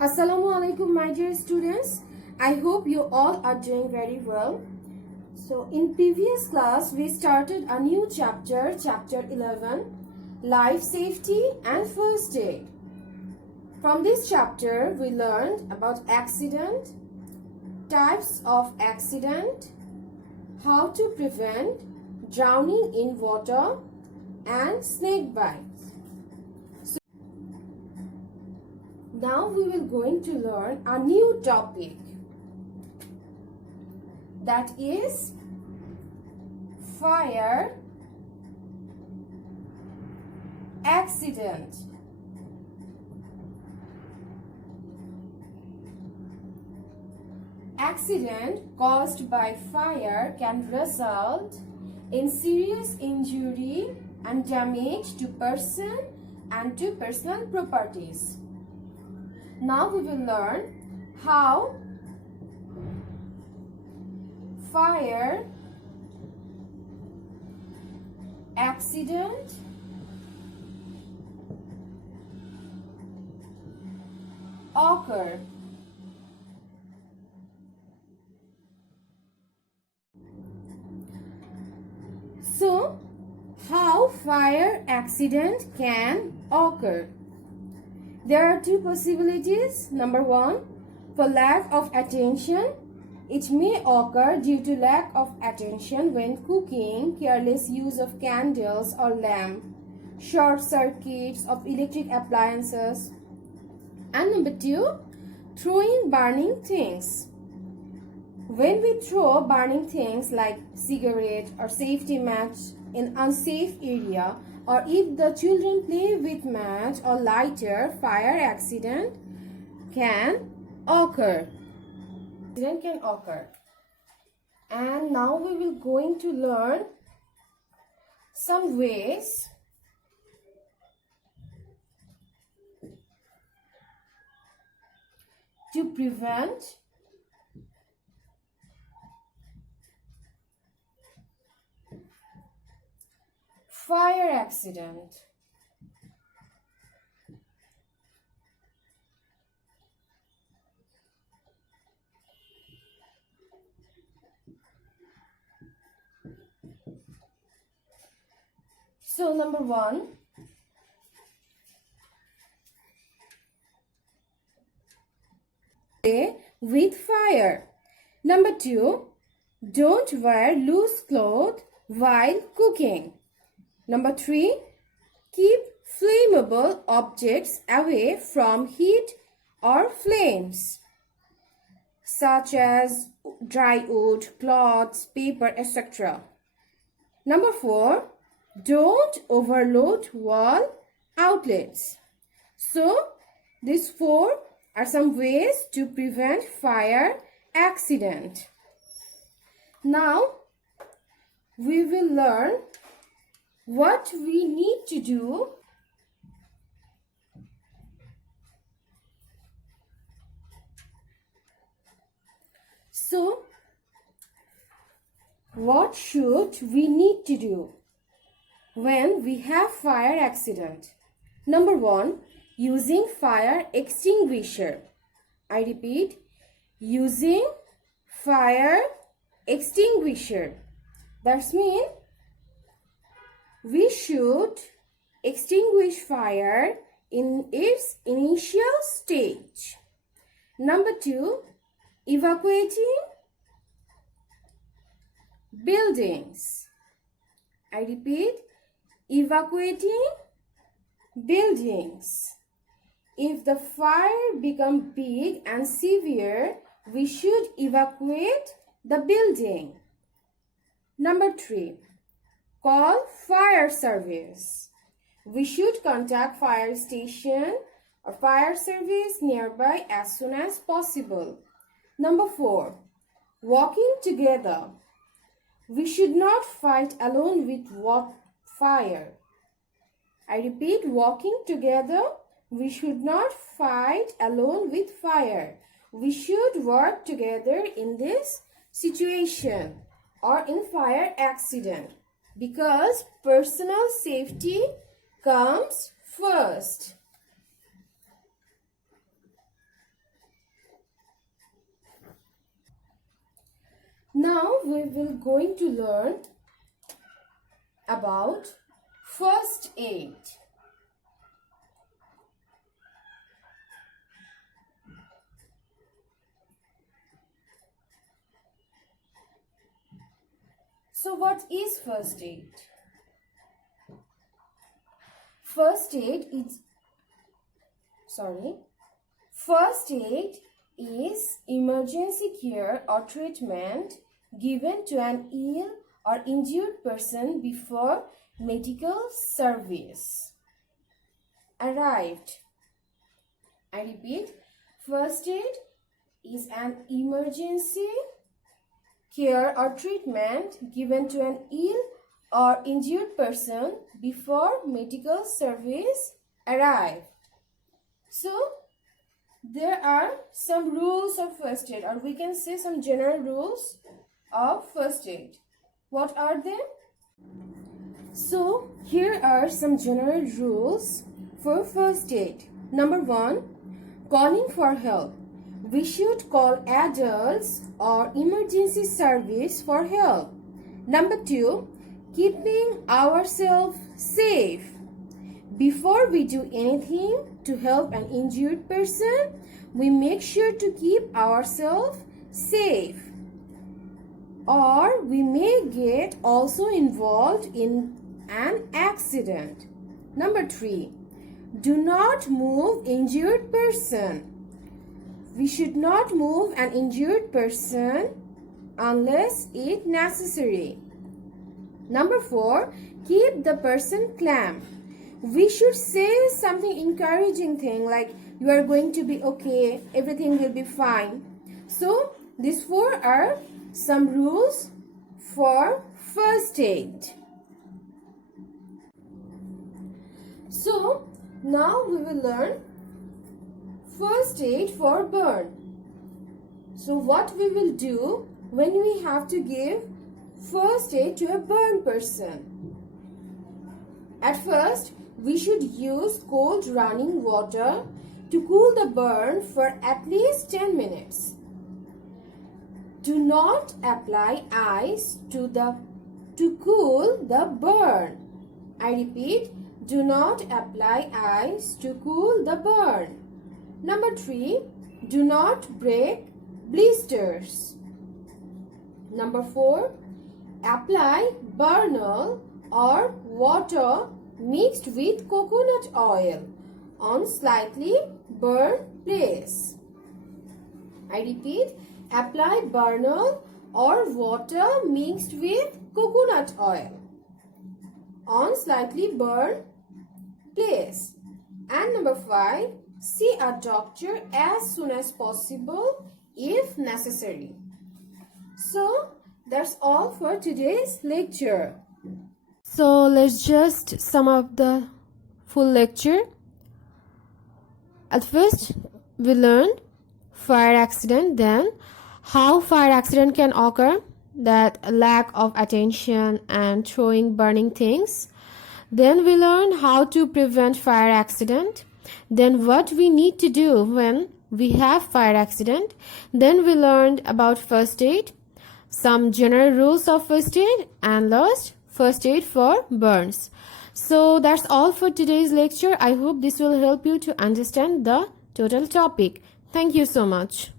Assalamu alaikum, my dear students. I hope you all are doing very well. So in previous class we started a new chapter, chapter 11, life safety and first aid. From this chapter we learned about accident, types of accident, how to prevent drowning in water and snake bites. Now we will going to learn a new topic, that is fire accident. Accident caused by fire can result in serious injury and damage to person and to personal properties. Now we will learn how fire accident occur. So, how fire accident can occur? There are two possibilities. Number one, for lack of attention. It may occur due to lack of attention when cooking, careless use of candles or lamp, short circuits of electric appliances. And number two, throwing burning things. When we throw burning things like cigarette or safety match in unsafe area, or if the children play with match or lighter, fire accident can occur. And now we will going to learn some ways to prevent fire accident. So number one, play with fire. Number two, don't wear loose clothes while cooking. Number three, keep flammable objects away from heat or flames, such as dry wood, cloths, paper, etc. Number four, don't overload wall outlets. So, these four are some ways to prevent fire accident. Now, we will learn what we need to do so what should we need to do when we have fire accident? Number one, using fire extinguisher. I repeat, using fire extinguisher. That means we should extinguish fire in its initial stage. Number two, evacuating buildings. I repeat, evacuating buildings. If the fire becomes big and severe, we should evacuate the building. Number three, call fire service. We should contact fire station or fire service nearby as soon as possible. Number four, working together. We should not fight alone with fire. I repeat, working together. We should not fight alone with fire. We should work together in this situation or in fire accident, because personal safety comes first. Now we will going to learn about first aid. So what is first aid? First aid is emergency care or treatment given to an ill or injured person before medical service arrived. I repeat, first aid is an emergency care or treatment given to an ill or injured person before medical service arrive. So, there are some rules of first aid, or we can say some general rules of first aid. What are they? So, here are some general rules for first aid. Number 1, calling for help. We should call adults or emergency service for help. Number 2, keeping ourselves safe. Before we do anything to help an injured person, we make sure to keep ourselves safe. Or we may get also involved in an accident. Number 3, do not move injured person. We should not move an injured person unless it necessary. Number 4, keep the person calm. We should say something encouraging thing like you are going to be okay, everything will be fine. So these 4 are some rules for first aid. So now we will learn first aid for burn. So what we will do when we have to give first aid to a burn person? At first, we should use cold running water to cool the burn for at least 10 minutes. Do not apply ice to cool the burn. I repeat, do not apply ice to cool the burn. Number 3, do not break blisters. Number 4, apply burnol or water mixed with coconut oil on slightly burned place. I repeat, apply burnol or water mixed with coconut oil on slightly burned place. And number 5, see a doctor as soon as possible if necessary. So that's all for today's lecture. So let's just sum up the full lecture. At first, we learned fire accident, then how fire accident can occur, that lack of attention and throwing burning things. Then we learned how to prevent fire accident. Then what we need to do when we have fire accident. Then we learned about first aid, some general rules of first aid, and last, first aid for burns. So that's all for today's lecture. I hope this will help you to understand the total topic. Thank you so much.